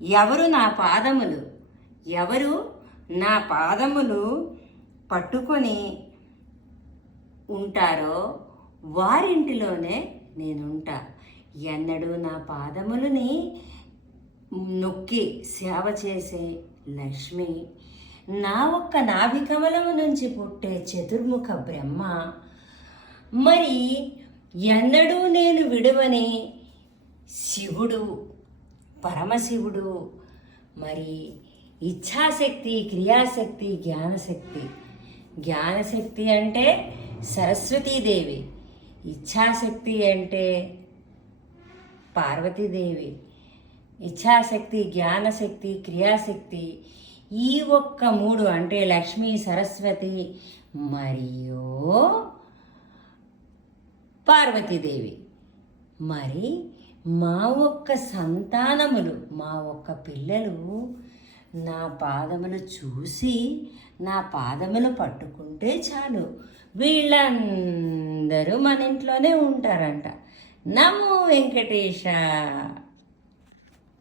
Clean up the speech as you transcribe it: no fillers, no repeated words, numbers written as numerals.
ఎవరు నా పాదములు ఎవరు నా పాదములు పట్టుకొని ఉంటారో వారింటిలోనే నేనుంటా. ఎన్నడూ నా పాదములని నొక్కి సేవ చేసే లక్ష్మి, నా ఒక్క నాభికమలము నుంచి పుట్టే చతుర్ముఖ బ్రహ్మ, మరి ఎన్నడూ నేను విడువని శివుడు, పరమశివుడు, మరి ఇచ్ఛాశక్తి, క్రియాశక్తి, జ్ఞానశక్తి. జ్ఞానశక్తి అంటే సరస్వతీదేవి, ఇచ్ఛాశక్తి అంటే పార్వతీదేవి. ఇచ్ఛాశక్తి, జ్ఞానశక్తి, క్రియాశక్తి ఈ ఒక్క మూడు అంటే లక్ష్మీ, సరస్వతి మరియు పార్వతీదేవి. మరి మా ఒక్క సంతానములు, మా ఒక్క పిల్లలు నా పాదములు చూసి నా పాదములు పట్టుకుంటే చాలు, వీళ్ళందరూ మన ఇంట్లోనే ఉంటారంట. నమో వెంకటేశ.